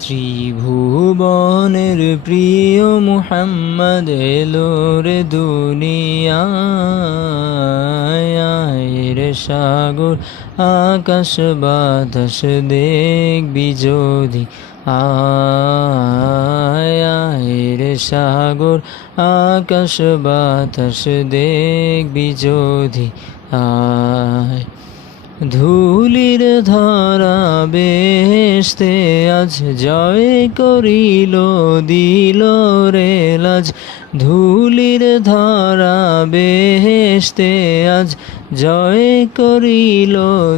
ত্রিভুবনের প্রিয় মুহাম্মদ এলো রে দুনিয়ায় সাগর, আকাশ বাতাস দেখবি যদি আয় রে সাগর, আকাশ বাতাস দেখবি যদি আয় ধুলির ধরা বেহেশতে আজ জয় করিল, দিল রে লাজ। ধুলির ধরা বেহেশতে আজ জয় করিল,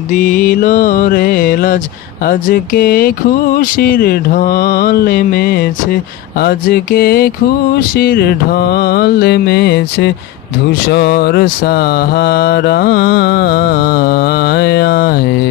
দিল রে লাজ। আজকে খুশির ঢল মেছে আজকে খুশির ঢল মেছে ধূসর সাহারা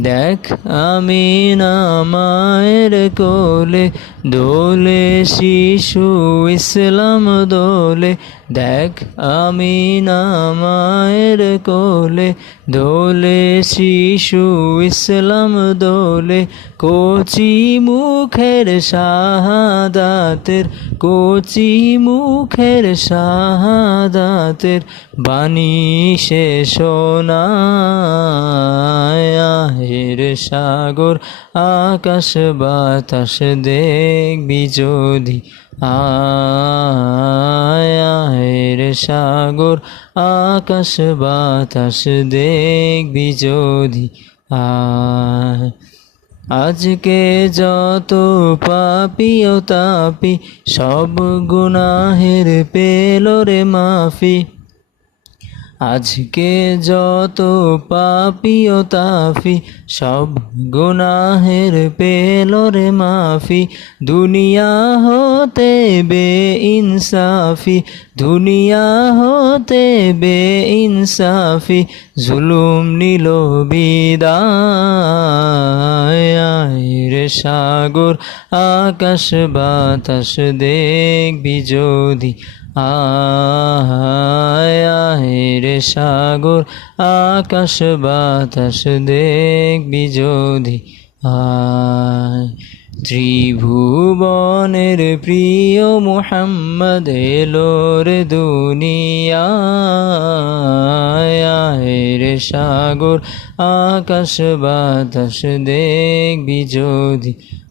দেখ আমি না মায়ের কোলে, দোলে শিশু ইসলাম দোলে। দেখ আমি না মায়ের কোলে, দোলে শিশু ইসলাম দোলে। কোচি মুখের শাহাদাতের, কোচি মুখের শাহাদাতের বাণী সে সোনায়ের সাগর, আকাশ বাতাস দেখবি যদি আয়ের সাগর, আকাশ বাতাস দেখবি যদি আয়। আজকে যত পাপি ও তাপি, সব গুনাহের পেল রে মাফি। আজকে যত পাপি ও তাফি, সব গুনাহের পেল রে মাফি। দুনিয়া হতে বে ইনসাফি দুনিয়া হতে বে ইনসাফি জুলুম নিল বিদায়। রে সাগর, আকাশ বাতাস দেখবি যদি আয় রে সাগর, আকাশ বাতাস দেখবি যদি আয়। ত্রিভুবনের প্রিয় মুহাম্মদ এলো দুনিয়া রে সাগর, আকাশ বাতাস দেখবি যদি